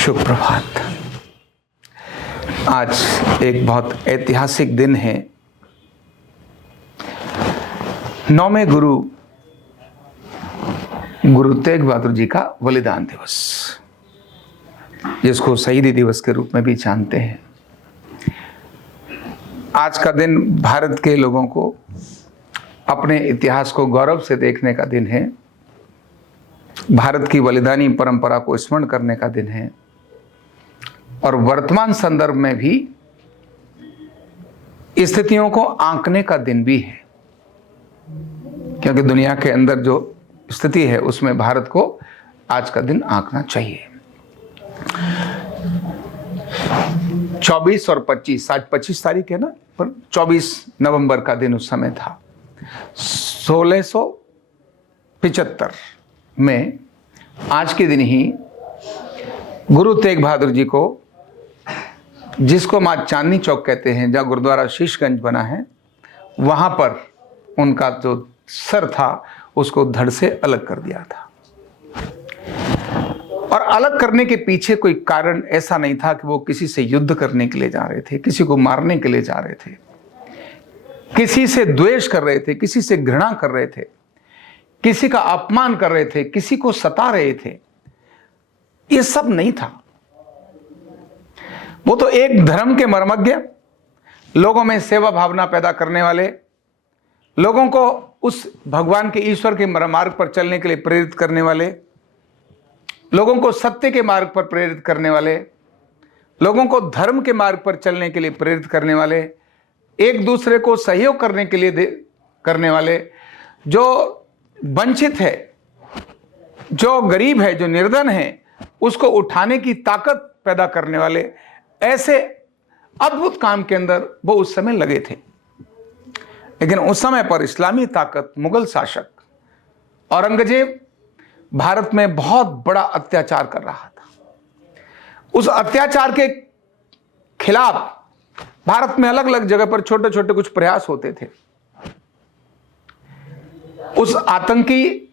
शुभ प्रभात। आज एक बहुत ऐतिहासिक दिन है। 9वें गुरु तेग बहादुर जी का बलिदान दिवस, जिसको शहीदी दिवस के रूप में भी जानते हैं। आज का दिन भारत के लोगों को अपने इतिहास को गौरव से देखने का दिन है। भारत की बलिदानी परंपरा को स्मरण करने का दिन है और वर्तमान संदर्भ में भी स्थितियों को आंकने का दिन भी है, क्योंकि दुनिया के अंदर जो स्थिति है उसमें भारत को आज का दिन आंकना चाहिए। 24 और 25, आज 25 तारीख है ना, पर 24 नवंबर का दिन उस समय था। 1675 में आज के दिन ही गुरु तेग बहादुर जी को, जिसको हम आज चांदनी चौक कहते हैं, जहाँ गुरुद्वारा शीशगंज बना है, वहाँ पर उनका जो सर था उसको धड़ से अलग कर दिया था। और अलग करने के पीछे कोई कारण ऐसा नहीं था कि वो किसी से युद्ध करने के लिए जा रहे थे, किसी को मारने के लिए जा रहे थे, किसी से द्वेष कर रहे थे, किसी से घृणा कर रहे थे, किसी का अपमान कर रहे थे, किसी को सता रहे थे। ये सब नहीं था। वो तो एक धर्म के मर्मज्ञ, लोगों में सेवा भावना पैदा करने वाले, लोगों को उस भगवान के, ईश्वर के मार्ग पर चलने के लिए प्रेरित करने वाले, लोगों को सत्य के मार्ग पर प्रेरित करने वाले, लोगों को धर्म के मार्ग पर चलने के लिए प्रेरित करने वाले, एक दूसरे को सहयोग करने के लिए करने वाले, जो वंचित है, जो गरीब है, जो निर्धन है, उसको उठाने की ताकत पैदा करने वाले, ऐसे अद्भुत काम के अंदर वो उस समय लगे थे। लेकिन उस समय पर इस्लामी ताकत, मुगल शासक औरंगजेब भारत में बहुत बड़ा अत्याचार कर रहा था। उस अत्याचार के खिलाफ भारत में अलग अलग जगह पर छोटे छोटे कुछ प्रयास होते थे। उस आतंकी,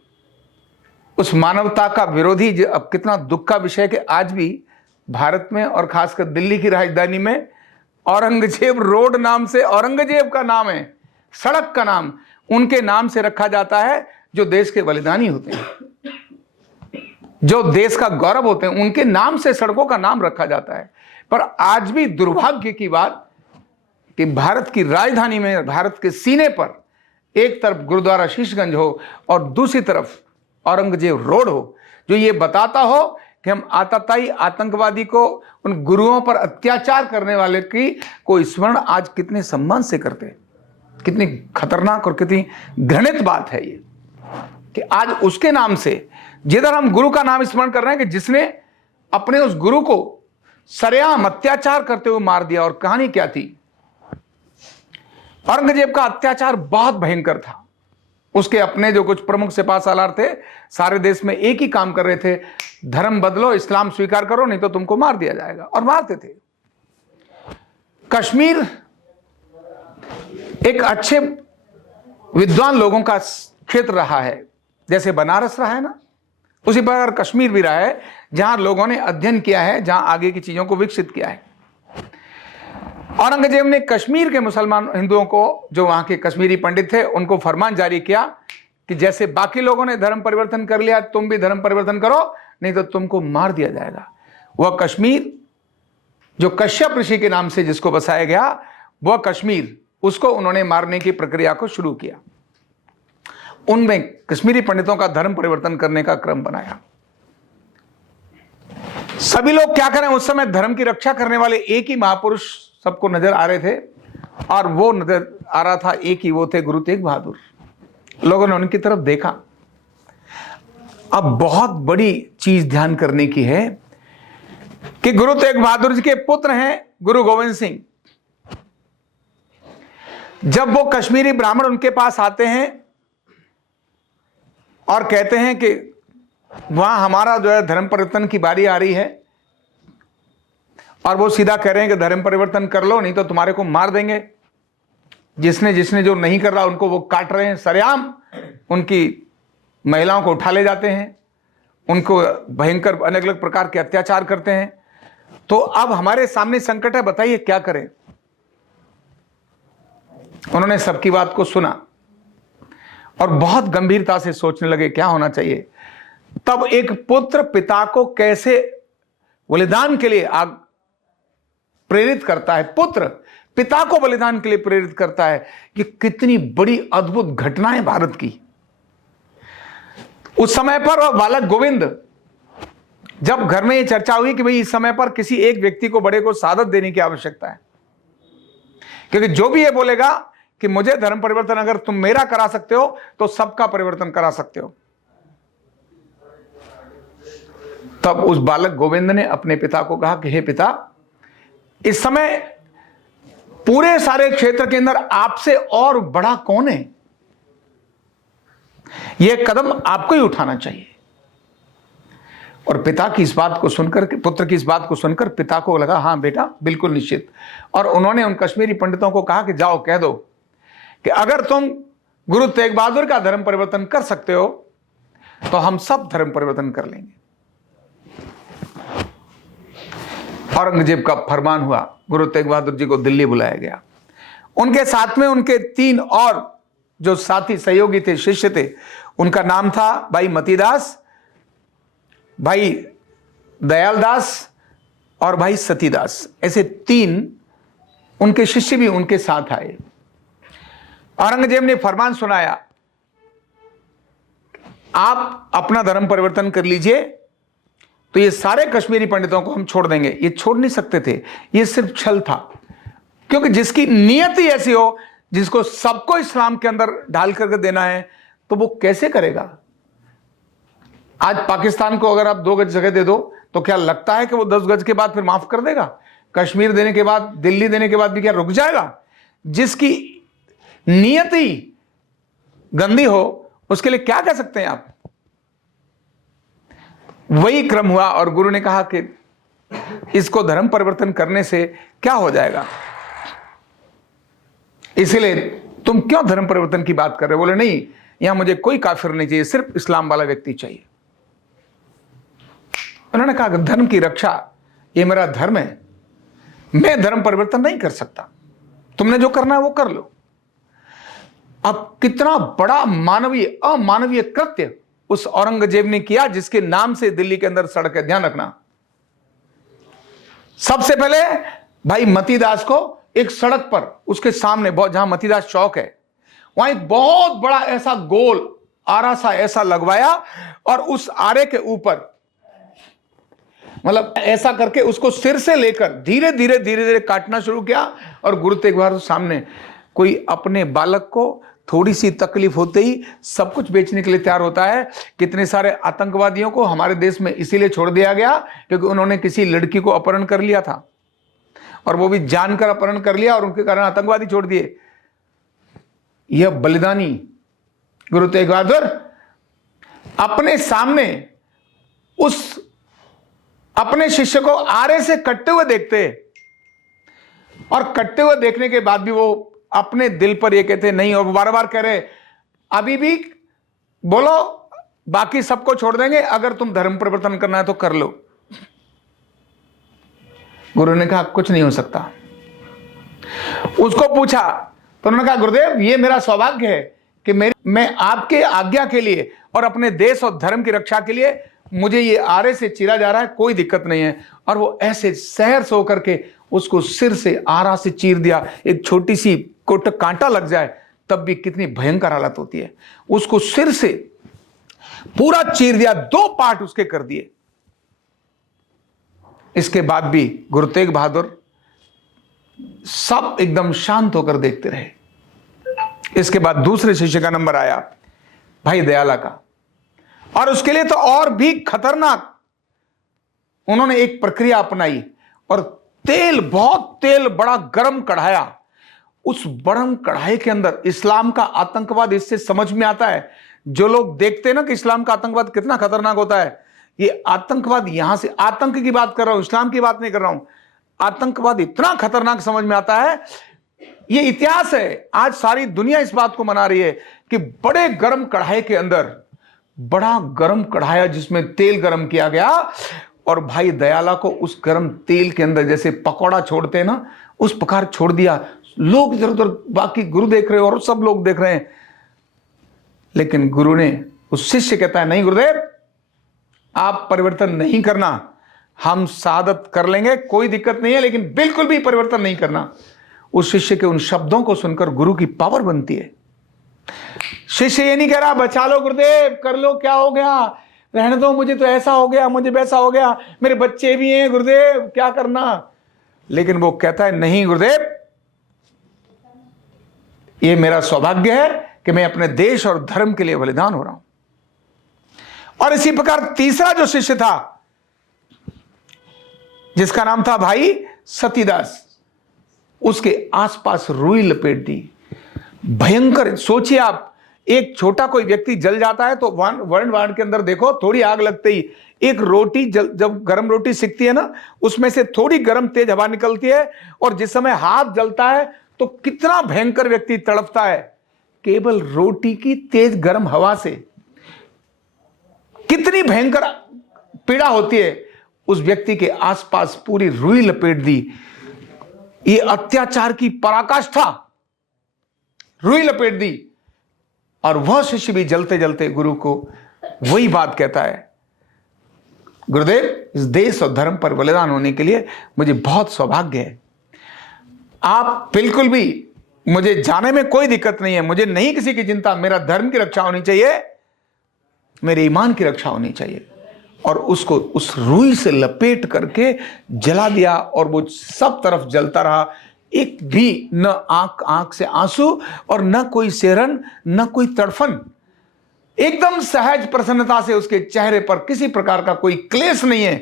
उस मानवता का विरोधी, अब कितना दुख का विषय है कि आज भी भारत में और खासकर दिल्ली की राजधानी में औरंगजेब रोड नाम से, औरंगजेब का नाम है, सड़क का नाम उनके नाम से रखा जाता है, जो देश के बलिदानी होते हैं, जो देश का गौरव होते हैं, उनके नाम से सड़कों का नाम रखा जाता है। पर आज भी दुर्भाग्य की बात कि भारत की राजधानी में, भारत के सीने पर एक तरफ गुरुद्वारा शीशगंज हो और दूसरी तरफ औरंगजेब रोड हो, जो ये बताता हो कि हम आतताई आतंकवादी को, उन गुरुओं पर अत्याचार करने वाले की को स्मरण आज कितने सम्मान से करते हैं। कितनी खतरनाक और कितनी घृणित बात है ये कि आज उसके नाम से, जिधर हम गुरु का नाम स्मरण कर रहे हैं कि जिसने अपने उस गुरु को सरेआम अत्याचार करते हुए मार दिया। और कहानी क्या थी? औरंगजेब का अत्याचार बहुत भयंकर था। उसके अपने जो कुछ प्रमुख सिपा सालार थे, सारे देश में एक ही काम कर रहे थे, धर्म बदलो, इस्लाम स्वीकार करो, नहीं तो तुमको मार दिया जाएगा, और मारते थे। कश्मीर एक अच्छे विद्वान लोगों का क्षेत्र रहा है, जैसे बनारस रहा है ना, उसी प्रकार कश्मीर भी रहा है, जहां लोगों ने अध्ययन किया है, जहां आगे की चीजों को विकसित किया है। औरंगजेब ने कश्मीर के मुसलमान हिंदुओं को, जो वहां के कश्मीरी पंडित थे, उनको फरमान जारी किया कि जैसे बाकी लोगों ने धर्म परिवर्तन कर लिया, तुम भी धर्म परिवर्तन करो, नहीं तो तुमको मार दिया जाएगा। वह कश्मीर जो कश्यप ऋषि के नाम से जिसको बसाया गया, वह कश्मीर, उसको उन्होंने मारने की प्रक्रिया को शुरू किया। उनमें कश्मीरी पंडितों का धर्म परिवर्तन करने का क्रम बनाया। सभी लोग क्या करें, उस समय धर्म की रक्षा करने वाले एक ही महापुरुष सबको नजर आ रहे थे, और वो नजर आ रहा था एक ही, वो थे गुरु तेग बहादुर। लोगों ने उनकी तरफ देखा। अब बहुत बड़ी चीज ध्यान करने की है कि गुरु तेग बहादुर जी के पुत्र हैं गुरु गोविंद सिंह। जब वो कश्मीरी ब्राह्मण उनके पास आते हैं और कहते हैं कि वहां हमारा जो है धर्म परिवर्तन की बारी आ रही है, और वो सीधा कह रहे हैं कि धर्म परिवर्तन कर लो, नहीं तो तुम्हारे को मार देंगे, जिसने जिसने जो नहीं कर रहा उनको वो काट रहे हैं, सरेआम उनकी महिलाओं को उठा ले जाते हैं, उनको भयंकर अलग अलग प्रकार के अत्याचार करते हैं। तो अब हमारे सामने संकट है, बताइए क्या करें। उन्होंने सबकी बात को सुना और बहुत गंभीरता से सोचने लगे क्या होना चाहिए। तब एक पुत्र पिता को कैसे बलिदान के लिए प्रेरित करता है, पुत्र पिता को बलिदान के लिए प्रेरित करता है, कि कितनी बड़ी अद्भुत घटना है भारत की। उस समय पर वह बालक गोविंद, जब घर में यह चर्चा हुई कि भाई इस समय पर किसी एक व्यक्ति को, बड़े को सादत देने की आवश्यकता है, क्योंकि जो भी ये बोलेगा कि मुझे धर्म परिवर्तन अगर तुम मेरा करा सकते हो तो सबका परिवर्तन करा सकते हो। तब उस बालक गोविंद ने अपने पिता को कहा कि हे पिता, इस समय पूरे सारे क्षेत्र के अंदर आपसे और बड़ा कौन है, यह कदम आपको ही उठाना चाहिए। और पिता की इस बात को सुनकर, पुत्र की इस बात को सुनकर पिता को लगा हां बेटा बिल्कुल निश्चित। और उन्होंने उन कश्मीरी पंडितों को कहा कि जाओ कह दो कि अगर तुम गुरु तेग बहादुर का धर्म परिवर्तन कर सकते हो तो हम सब धर्म परिवर्तन कर लेंगे। औरंगजेब का फरमान हुआ, गुरु तेग बहादुर जी को दिल्ली बुलाया गया। उनके साथ में उनके 3 और जो साथी सहयोगी थे, शिष्य थे, उनका नाम था भाई मतीदास, भाई दयालदास और भाई सतीदास। ऐसे 3 उनके शिष्य भी उनके साथ आए। औरंगजेब ने फरमान सुनाया, आप अपना धर्म परिवर्तन कर लीजिए तो ये सारे कश्मीरी पंडितों को हम छोड़ देंगे। ये छोड़ नहीं सकते थे, ये सिर्फ छल था, क्योंकि जिसकी नियत ही ऐसी हो, जिसको सबको इस्लाम के अंदर ढाल करके देना है, तो वो कैसे करेगा। आज पाकिस्तान को अगर आप 2 गज जगह दे दो तो क्या लगता है कि वो 10 गज के बाद फिर माफ कर देगा? कश्मीर देने के बाद, दिल्ली देने के बाद भी क्या रुक जाएगा? जिसकी नियत ही गंदी हो उसके लिए क्या कह सकते हैं आप। वही क्रम हुआ और गुरु ने कहा कि इसको धर्म परिवर्तन करने से क्या हो जाएगा, इसलिए तुम क्यों धर्म परिवर्तन की बात कर रहे हो। बोले नहीं, यहां मुझे कोई काफिर नहीं चाहिए, सिर्फ इस्लाम वाला व्यक्ति चाहिए। उन्होंने कहा धर्म की रक्षा ये मेरा धर्म है, मैं धर्म परिवर्तन नहीं कर सकता, तुमने जो करना है वो कर लो। अब कितना बड़ा मानवीय अमानवीय कृत्य उस औरंगजेब ने किया, जिसके नाम से दिल्ली के अंदर सड़क है, ध्यान रखना। सबसे पहले भाई मतीदास को एक सड़क पर, उसके सामने जहां मतीदास चौक है, वहां एक बहुत बड़ा ऐसा गोल आरा सा ऐसा लगवाया और उस आरे के ऊपर मतलब ऐसा करके उसको सिर से लेकर धीरे धीरे धीरे धीरे काटना शुरू किया। और गुरु तेग बहादुर सामने, कोई अपने बालक को थोड़ी सी तकलीफ होते ही सब कुछ बेचने के लिए तैयार होता है। कितने सारे आतंकवादियों को हमारे देश में इसीलिए छोड़ दिया गया क्योंकि उन्होंने किसी लड़की को अपहरण कर लिया था, और वो भी जानकर अपहरण कर लिया और उनके कारण आतंकवादी छोड़ दिए। यह बलिदानी गुरु तेग बहादुर अपने सामने उस अपने शिष्य को आरे से कटते हुए देखते, और कटते हुए देखने के बाद भी वो अपने दिल पर ये कहते नहीं, और बार बार कह रहे अभी भी बोलो, बाकी सबको छोड़ देंगे, अगर तुम धर्म परिवर्तन करना है तो कर लो। गुरु ने कहा कुछ नहीं हो सकता। उसको पूछा तो उन्होंने कहा गुरुदेव, ये मेरा सौभाग्य है कि मैं आपके आज्ञा के लिए और अपने देश और धर्म की रक्षा के लिए मुझे ये आरे से चीरा जा रहा है, कोई दिक्कत नहीं है। और वो ऐसे सहर से होकर के उसको सिर से आरा से चीर दिया। एक छोटी सी कोटक कांटा लग जाए तब भी कितनी भयंकर हालत होती है। उसको सिर से पूरा चीर दिया, 2 पार्ट उसके कर दिए। इसके बाद भी गुरु तेग बहादुर सब एकदम शांत होकर देखते रहे। इसके बाद दूसरे शिष्य का नंबर आया, भाई दयाला का, और उसके लिए तो और भी खतरनाक उन्होंने एक प्रक्रिया अपनाई और बहुत तेल बड़ा गरम कढ़ाया। उस गरम कढ़ाई के अंदर इस्लाम का आतंकवाद, इससे समझ में आता है, जो लोग देखते हैं ना कि इस्लाम का आतंकवाद कितना खतरनाक होता है, ये आतंकवाद, यहां से आतंक की बात कर रहा हूं, इस्लाम की बात नहीं कर रहा हूं, आतंकवाद इतना खतरनाक समझ में आता है। ये इतिहास है, आज सारी दुनिया इस बात को मना रही है कि बड़े गर्म कढ़ाई के अंदर बड़ा गरम कढ़ाया जिसमें तेल गरम किया गया, और भाई दयाला को उस गरम तेल के अंदर जैसे पकौड़ा छोड़ते हैं ना, उस प्रकार छोड़ दिया। लोग इधर उधर, बाकी गुरु देख रहे हैं और सब लोग देख रहे हैं, लेकिन गुरु ने, उस शिष्य कहता है नहीं गुरुदेव, आप परिवर्तन नहीं करना, हम सादत कर लेंगे, कोई दिक्कत नहीं है, लेकिन बिल्कुल भी परिवर्तन नहीं करना। उस शिष्य के उन शब्दों को सुनकर गुरु की पावर बनती है। शिष्य ये नहीं कह रहा बचा लो गुरुदेव, कर लो, क्या हो गया, रहने दो, मुझे तो ऐसा हो गया, मुझे वैसा हो गया, मेरे बच्चे भी हैं गुरुदेव, क्या करना। लेकिन वो कहता है नहीं गुरुदेव, ये मेरा सौभाग्य है कि मैं अपने देश और धर्म के लिए बलिदान हो रहा हूं। और इसी प्रकार तीसरा जो शिष्य था, जिसका नाम था भाई सतीदास, उसके आसपास रुई लपेट दी। भयंकर, सोचिए आप, एक छोटा कोई व्यक्ति जल जाता है तो वर्ण वार्ड के अंदर देखो, थोड़ी आग लगते ही एक रोटी जब गर्म रोटी सिकती है ना, उसमें से थोड़ी गर्म तेज हवा निकलती है, और जिस समय हाथ जलता है तो कितना भयंकर व्यक्ति तड़पता है। केवल रोटी की तेज गर्म हवा से कितनी भयंकर पीड़ा होती है। उस व्यक्ति के आसपास पूरी रुई लपेट दी। ये अत्याचार की पराकाष्ठा, रुई लपेट दी। और वह शिष्य भी जलते जलते गुरु को वही बात कहता है, गुरुदेव, इस देश और धर्म पर बलिदान होने के लिए मुझे बहुत सौभाग्य है। आप बिल्कुल भी, मुझे जाने में कोई दिक्कत नहीं है, मुझे नहीं किसी की चिंता, मेरा धर्म की रक्षा होनी चाहिए, मेरे ईमान की रक्षा होनी चाहिए। और उसको उस रुई से लपेट करके जला दिया, और वो सब तरफ जलता रहा। एक भी न आंख से आंसू, और न कोई सेरन, न कोई तड़फन। एकदम सहज प्रसन्नता से उसके चेहरे पर किसी प्रकार का कोई क्लेश नहीं है।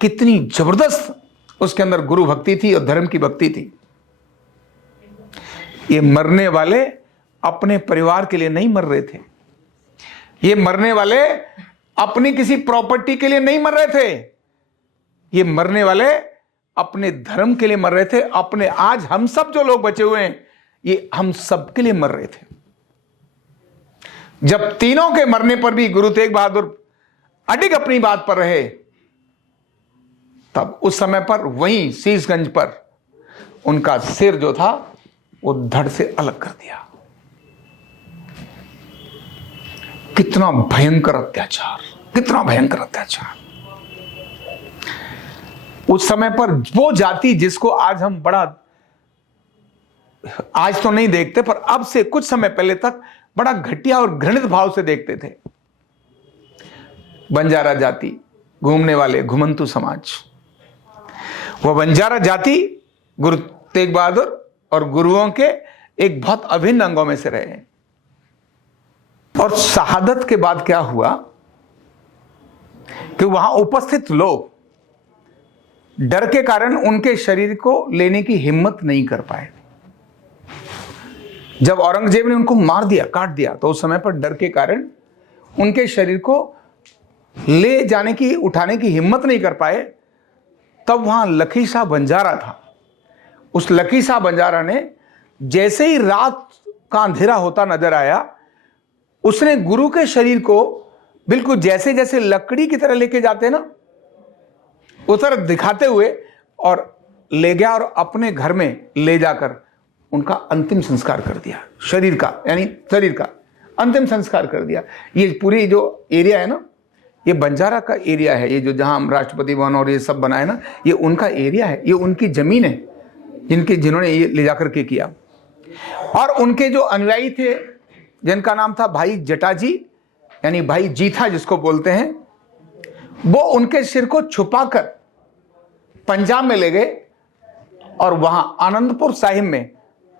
कितनी जबरदस्त उसके अंदर गुरु भक्ति थी और धर्म की भक्ति थी। ये मरने वाले अपने परिवार के लिए नहीं मर रहे थे, ये मरने वाले अपनी किसी प्रॉपर्टी के लिए नहीं मर रहे थे, ये मरने वाले अपने धर्म के लिए मर रहे थे। अपने, आज हम सब जो लोग बचे हुए हैं, ये हम सब के लिए मर रहे थे। जब तीनों के मरने पर भी गुरु तेग बहादुर अडिग अपनी बात पर रहे, तब उस समय पर वहीं शीशगंज पर उनका सिर जो था वो धड़ से अलग कर दिया। कितना भयंकर अत्याचार, कितना भयंकर अत्याचार। उस समय पर वो जाति जिसको आज हम बड़ा, आज तो नहीं देखते, पर अब से कुछ समय पहले तक बड़ा घटिया और घृणित भाव से देखते थे, बंजारा जाति, घूमने वाले घुमंतु समाज। वह बंजारा जाति गुरु तेग बहादुर और गुरुओं के एक बहुत अभिन्न अंगों में से रहे। और शहादत के बाद क्या हुआ कि वहां उपस्थित लोग डर के कारण उनके शरीर को लेने की हिम्मत नहीं कर पाए। जब औरंगजेब ने उनको मार दिया, काट दिया, तो उस समय पर डर के कारण उनके शरीर को ले जाने की, उठाने की हिम्मत नहीं कर पाए। तब वहां लखी शाह बंजारा था। उस लखी शाह बंजारा ने जैसे ही रात का अंधेरा होता नजर आया, उसने गुरु के शरीर को बिल्कुल जैसे जैसे लकड़ी की तरह लेके जाते ना, उतर दिखाते हुए और ले गया, और अपने घर में ले जाकर उनका अंतिम संस्कार कर दिया। शरीर का, यानी शरीर का अंतिम संस्कार कर दिया। ये पूरी जो एरिया है ना, ये बंजारा का एरिया है। ये जो जहां हम राष्ट्रपति भवन और ये सब बनाए ना, ये उनका एरिया है, ये उनकी जमीन है, जिन्होंने ये ले जाकर के किया। और उनके जो अनुयायी थे, जिनका नाम था भाई जटाजी, यानी भाई जीथा जिसको बोलते हैं, वो उनके सिर को छुपाकर पंजाब में ले गए और वहां आनंदपुर साहिब में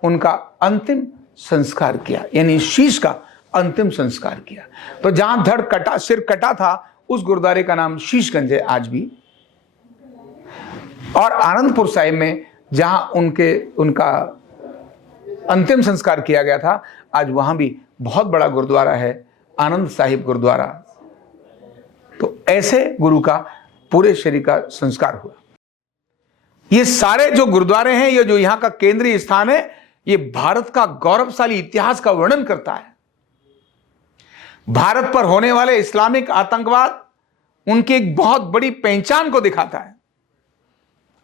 उनका अंतिम संस्कार किया, यानी शीश का अंतिम संस्कार किया। तो जहां धड़ कटा, सिर कटा था, उस गुरुद्वारे का नाम शीशगंज है आज भी। और आनंदपुर साहिब में जहां उनका अंतिम संस्कार किया गया था, आज वहां भी बहुत बड़ा गुरुद्वारा है, आनंद साहिब गुरुद्वारा। तो ऐसे गुरु का पूरे शरीर का संस्कार हुआ। ये सारे जो गुरुद्वारे हैं, ये जो यहां का केंद्रीय स्थान है, ये भारत का गौरवशाली इतिहास का वर्णन करता है। भारत पर होने वाले इस्लामिक आतंकवाद उनकी एक बहुत बड़ी पहचान को दिखाता है।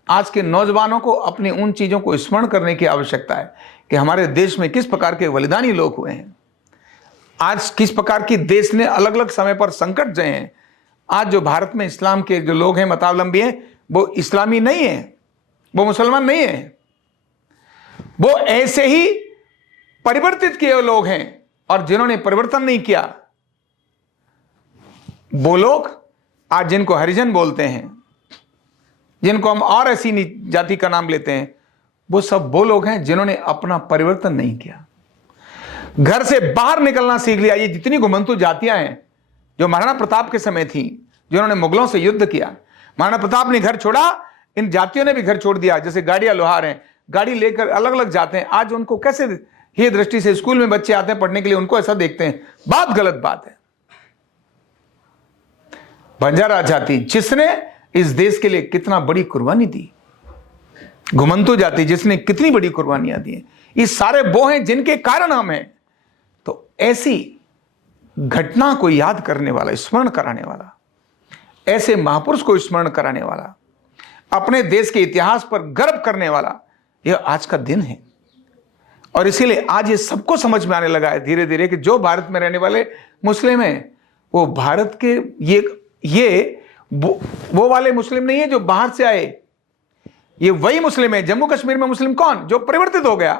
आज के नौजवानों को अपनी उन चीजों को स्मरण करने की आवश्यकता है कि हमारे देश में किस प्रकार के बलिदानी लोग हुए हैं, आज किस प्रकार की देश ने अलग अलग समय पर संकट झेले हैं। आज जो भारत में इस्लाम के जो लोग हैं, मतावलंबी हैं, वो इस्लामी नहीं है, वो मुसलमान नहीं है, वो ऐसे ही परिवर्तित किए लोग हैं। और जिन्होंने परिवर्तन नहीं किया, वो लोग आज जिनको हरिजन बोलते हैं, जिनको हम और ऐसी जाति का नाम लेते हैं, वो सब वो लोग हैं जिन्होंने अपना परिवर्तन नहीं किया, घर से बाहर निकलना सीख लिया। ये जितनी घुमंतु जातियां हैं जो महाराणा प्रताप के समय थी, जिन्होंने मुगलों से युद्ध किया, महाराणा प्रताप ने घर छोड़ा, इन जातियों ने भी घर छोड़ दिया। जैसे गाड़ियां लोहार हैं, गाड़ी लेकर अलग अलग जाते हैं। आज उनको कैसे ये दृष्टि से स्कूल में बच्चे आते हैं पढ़ने के लिए, उनको ऐसा देखते हैं, बात गलत बात है। बंजारा जाति जिसने इस देश के लिए कितना बड़ी कुर्बानी दी, घुमंतु जाति जिसने कितनी बड़ी कुर्बानियां दी, ये सारे वो हैं जिनके कारण हम हैं। तो ऐसी घटना को याद करने वाला, स्मरण कराने वाला, ऐसे महापुरुष को स्मरण कराने वाला, अपने देश के इतिहास पर गर्व करने वाला, यह आज का दिन है। और इसीलिए आज ये सबको समझ में आने लगा है धीरे धीरे कि जो भारत में रहने वाले मुस्लिम हैं, वो भारत के वो वाले मुस्लिम नहीं है जो बाहर से आए। ये वही मुस्लिम है। जम्मू कश्मीर में मुस्लिम कौन? जो परिवर्तित हो गया।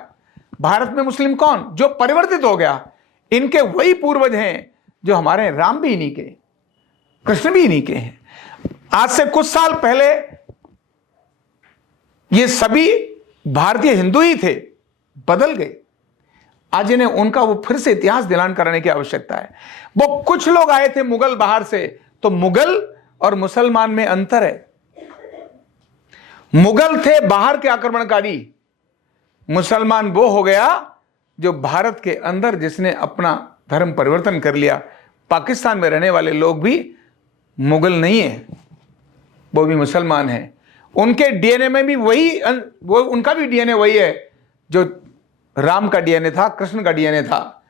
भारत में मुस्लिम कौन? जो परिवर्तित हो गया। इनके वही पूर्वज हैं जो हमारे राम भी इन्हीं के, कृष्ण भी इन्हीं के हैं। आज से कुछ साल पहले ये सभी भारतीय हिंदू ही थे, बदल गए। आज इन्हें उनका वो फिर से इतिहास दिलान कराने की आवश्यकता है। वो कुछ लोग आए थे मुगल बाहर से, तो मुगल और मुसलमान में अंतर है। मुगल थे बाहर के आक्रमणकारी, मुसलमान वो हो गया जो भारत के अंदर जिसने अपना धर्म परिवर्तन कर लिया। पाकिस्तान में रहने वाले लोग भी मुगल नहीं है, वो भी मुसलमान हैं। उनके डीएनए में भी उनका भी डीएनए वही है जो राम का डीएनए था, कृष्ण का डीएनए था,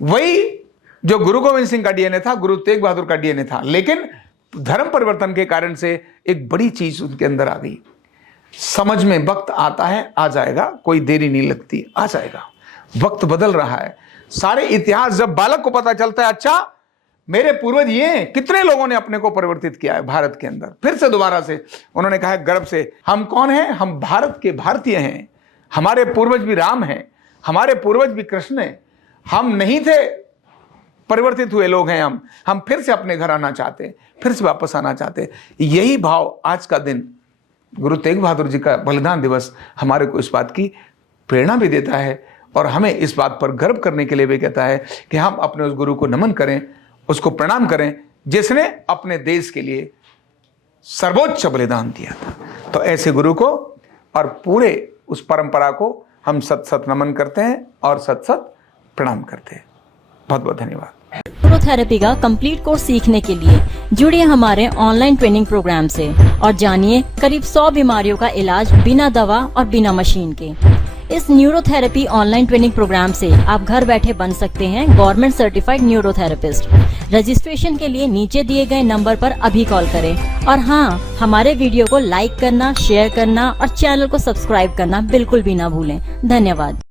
वही जो गुरु गोविंद सिंह का डीएनए था, गुरु तेग बहादुर का डीएनए था। लेकिन धर्म परिवर्तन के कारण से एक बड़ी चीज उनके अंदर आ गई। समझ में वक्त आता है, आ जाएगा, कोई देरी नहीं लगती, आ जाएगा। वक्त बदल रहा है। सारे इतिहास जब बालक को पता चलता है, अच्छा मेरे पूर्वज ये हैं, कितने लोगों ने अपने को परिवर्तित किया है भारत के अंदर। फिर से दोबारा से उन्होंने कहा है गर्व से, हम कौन हैं? हम भारत के भारतीय हैं। हमारे पूर्वज भी राम हैं, हमारे पूर्वज भी कृष्ण हैं। हम नहीं थे परिवर्तित हुए लोग हैं। हम फिर से अपने घर आना चाहते, फिर से वापस आना चाहते। यही भाव आज का दिन, गुरु तेग बहादुर जी का बलिदान दिवस, हमारे को इस बात की प्रेरणा भी देता है और हमें इस बात पर गर्व करने के लिए भी कहता है कि हम अपने उस गुरु को नमन करें, उसको प्रणाम करें, जिसने अपने देश के लिए सर्वोच्च बलिदान दिया था। तो ऐसे गुरु को और पूरे उस परंपरा को हम सत सत नमन करते हैं और सत सत प्रणाम करते हैं। बहुत बहुत धन्यवाद। न्यूरोथेरेपी का कंप्लीट कोर्स सीखने के लिए जुड़िए हमारे ऑनलाइन ट्रेनिंग प्रोग्राम से और जानिए करीब 100 बीमारियों का इलाज बिना दवा और बिना मशीन के। इस न्यूरोथेरेपी ऑनलाइन ट्रेनिंग प्रोग्राम से आप घर बैठे बन सकते हैं गवर्नमेंट सर्टिफाइड न्यूरोथेरेपिस्ट। रजिस्ट्रेशन के लिए नीचे दिए गए नंबर पर अभी कॉल करें और हाँ, हमारे वीडियो को लाइक करना, शेयर करना और चैनल को सब्सक्राइब करना बिल्कुल भी ना भूलें। धन्यवाद।